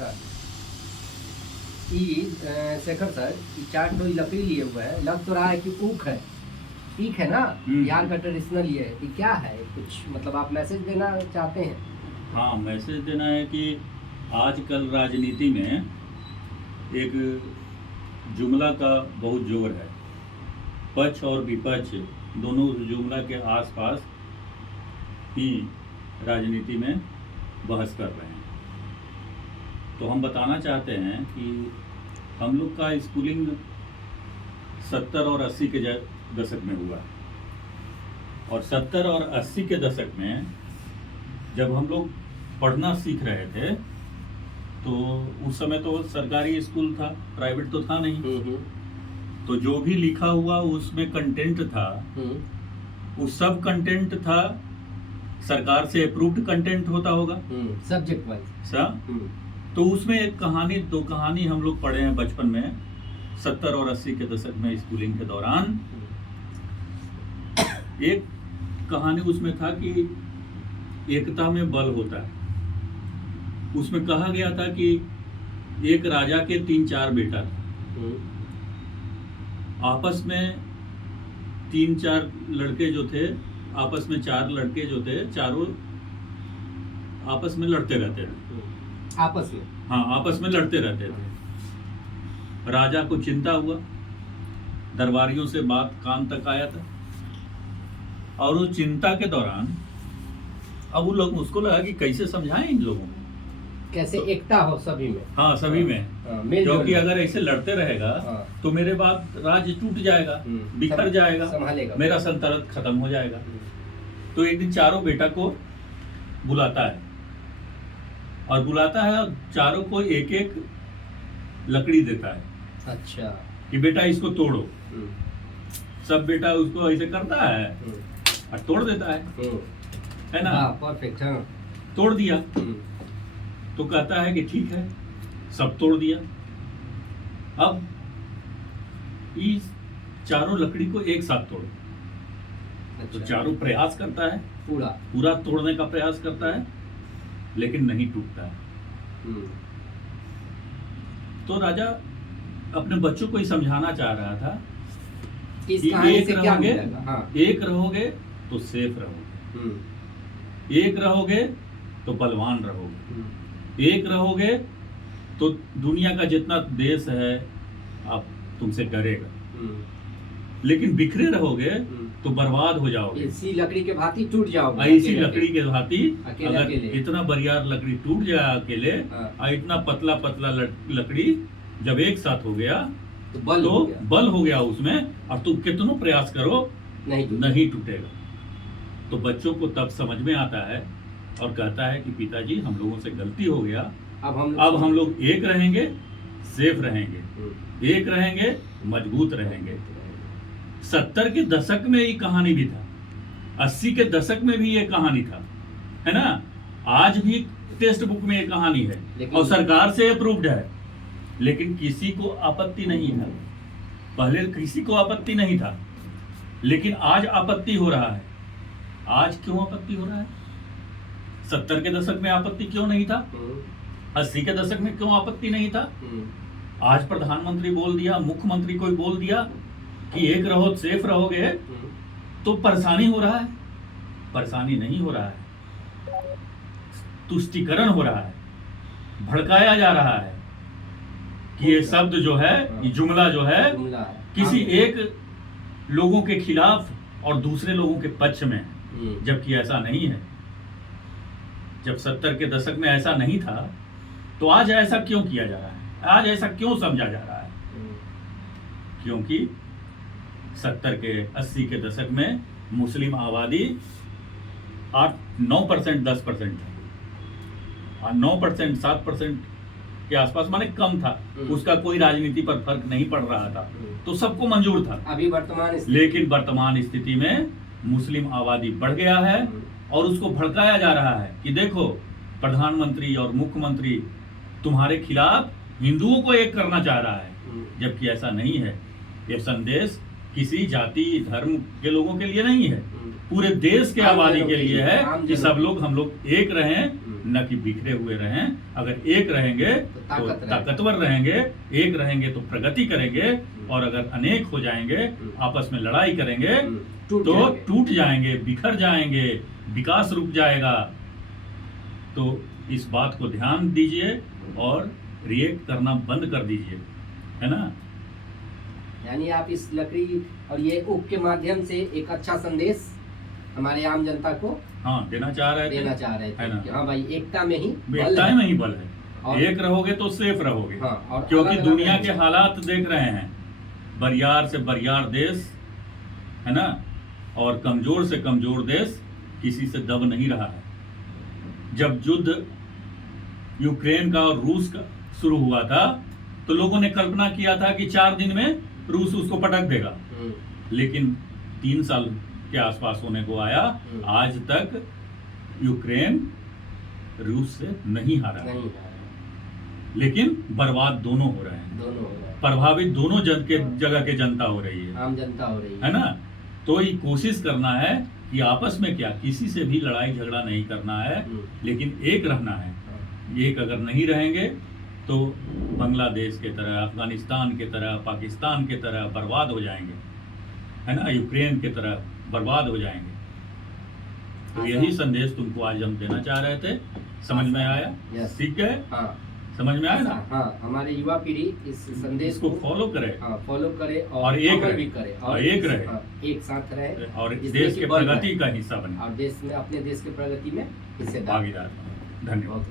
नमस्कार। शेखर सर, ये चार तो लकड़ी लिए हुए है, लग तो रहा है कि ऊख है, ईख है ना, बिहार का ट्रेडिशनल ये क्या है? कुछ मतलब आप मैसेज देना चाहते हैं? हाँ, मैसेज देना है कि आजकल राजनीति में एक जुमला का बहुत जोर है। पक्ष और विपक्ष दोनों उस जुमला के आसपास ही राजनीति में बहस कर रहे हैं। तो हम बताना चाहते हैं कि हम लोग का स्कूलिंग 70 और 80 के दशक में हुआ है। और 70 और 80 के दशक में जब हम लोग पढ़ना सीख रहे थे तो उस समय तो सरकारी स्कूल था, प्राइवेट तो था नहीं। तो जो भी लिखा हुआ उसमें कंटेंट था, वो सब कंटेंट था सरकार से अप्रूव्ड कंटेंट होता होगा, सब्जेक्ट वाइज। तो उसमें एक कहानी, दो कहानी हम लोग पढ़े हैं बचपन में 70 और 80 के दशक में स्कूलिंग के दौरान। एक कहानी उसमें था कि एकता में बल होता है। उसमें कहा गया था कि एक राजा के 3-4 बेटा थे। आपस में 3-4 लड़के जो थे, आपस में 4 लड़के जो थे, चारों आपस में लड़ते रहते थे। आपस में? हाँ, आपस में लड़ते रहते थे। राजा को चिंता हुआ, दरबारियों से बात कान तक आया था, और उस चिंता के दौरान अब वो लोग, उसको लगा कि कैसे समझाएं इन लोगों को, कैसे एकता हो सभी में। हाँ, सभी में, क्योंकि अगर ऐसे लड़ते रहेगा तो मेरे बाद राज्य टूट जाएगा, बिखर जाएगा, मेरा सल्तनत खत्म हो जाएगा। तो एक दिन चारों बेटा को बुलाता है, और बुलाता है और चारों को एक एक लकड़ी देता है। अच्छा। कि बेटा इसको तोड़ो। सब बेटा उसको ऐसे करता है और तोड़ देता है ना? परफेक्ट। हाँ, तोड़ दिया। तो कहता है कि ठीक है, सब तोड़ दिया। अब इस चारों लकड़ी को एक साथ तोड़ो। अच्छा। तो चारों प्रयास करता है, पूरा तोड़ने का प्रयास करता है, लेकिन नहीं टूटता है। तो राजा अपने बच्चों को ही समझाना चाह रहा था कि एक रहोगे तो सेफ रहोगे, एक रहोगे तो बलवान रहोगे, एक रहोगे तो दुनिया का जितना देश है आप तुमसे डरेगा, लेकिन बिखरे रहोगे तो बर्बाद हो जाओगे, इसी लकड़ी के भांति टूट जाओगे। इसी लकड़ी के भांति अगर इतना बरियार लकड़ी टूट जाए अकेले, और इतना पतला पतला लकड़ी जब एक साथ हो गया तो बल हो गया उसमें, और तुम कितना प्रयास करो नहीं टूटेगा। तो बच्चों को तब समझ में आता है और कहता है कि पिताजी हम लोगों से गलती हो गया, अब हम लोग एक रहेंगे, सेफ रहेंगे, एक रहेंगे, मजबूत रहेंगे। 70 के दशक में ये कहानी भी था, 80 के दशक में भी ये कहानी था, है ना? आज भी टेक्स्ट बुक में ये कहानी है और सरकार से अप्रूव्ड है, लेकिन किसी को आपत्ति नहीं है। पहले किसी को आपत्ति नहीं था, लेकिन आज आपत्ति हो रहा है। आज क्यों आपत्ति हो रहा है? 70 के दशक में आपत्ति क्यों नहीं था? 80 के दशक में क्यों आपत्ति नहीं था? आज प्रधानमंत्री बोल दिया, मुख्यमंत्री कोई बोल दिया कि एक रहो, सेफ रहोगे, तो परेशानी हो रहा है? परेशानी नहीं हो रहा है, तुष्टीकरण हो रहा है, भड़काया जा रहा है कि ये शब्द जो है, ये जुमला जो है, किसी एक लोगों के खिलाफ और दूसरे लोगों के पक्ष में, जबकि ऐसा नहीं है। जब 70 के दशक में ऐसा नहीं था, तो आज ऐसा क्यों किया जा रहा है? आज ऐसा क्यों समझा जा रहा है? क्योंकि 70 के 80 के दशक में मुस्लिम आबादी 9% 10% था, 9% 7% के आसपास, माने कम था, उसका कोई राजनीति पर फर्क नहीं पड़ रहा था, तो सबको मंजूर था। अभी लेकिन वर्तमान स्थिति में मुस्लिम आबादी बढ़ गया है और उसको भड़काया जा रहा है कि देखो प्रधानमंत्री और मुख्यमंत्री तुम्हारे खिलाफ हिंदुओं को एक करना चाह रहा है, जबकि ऐसा नहीं है। ये संदेश किसी जाति धर्म के लोगों के लिए नहीं है, पूरे देश के आबादी के लिए है कि सब लोग, हम लोग एक रहें, न कि बिखरे हुए रहें। अगर एक रहेंगे तो ताकतवर रहेंगे, एक रहेंगे तो प्रगति करेंगे, और अगर अनेक हो जाएंगे, आपस में लड़ाई करेंगे तो टूट जाएंगे, बिखर जाएंगे, विकास रुक जाएगा। तो इस बात को ध्यान दीजिए और रिएक्ट करना बंद कर दीजिए, है ना। यानी आप इस लकड़ी और ये ऊख के माध्यम से एक अच्छा संदेश हमारे आम जनता को देना चाह रहे थे कि हाँ भाई, एकता में ही बल है। एक रहोगे तो सेफ रहोगे। और क्योंकि दुनिया के हालात देख रहे हैं, बरियार से बरियार देश, है ना, और कमजोर से कमजोर देश किसी से दब नहीं रहा है। जब युद्ध यूक्रेन का और रूस का शुरू हुआ था तो लोगों ने कल्पना किया था कि 4 दिन में रूस उसको पटक देगा, लेकिन 3 साल के आसपास होने को आया। आज तक यूक्रेन रूस से नहीं हारा, लेकिन बर्बाद दोनों हो रहे हैं, प्रभावित दोनों जगह के जनता हो रही है, आम जनता हो रही है ना। तो ये कोशिश करना है कि आपस में क्या, किसी से भी लड़ाई झगड़ा नहीं करना है, लेकिन एक रहना है। एक अगर नहीं रहेंगे तो बांग्लादेश के तरह, अफगानिस्तान के तरह, पाकिस्तान के तरह बर्बाद हो जाएंगे, है ना, यूक्रेन के तरह बर्बाद हो जाएंगे। तो यही संदेश तुमको आज हम देना चाह रहे थे। समझ में आया? सीख गए? समझ में आया ना? हमारे युवा पीढ़ी इस संदेश को फॉलो करे, फॉलो करे और एक भी करे, और एक रहे, एक साथ रहे, और देश के प्रगति का हिस्सा बने, और देश में, अपने देश के प्रगति में हिस्सेदार भागीदार। धन्यवाद।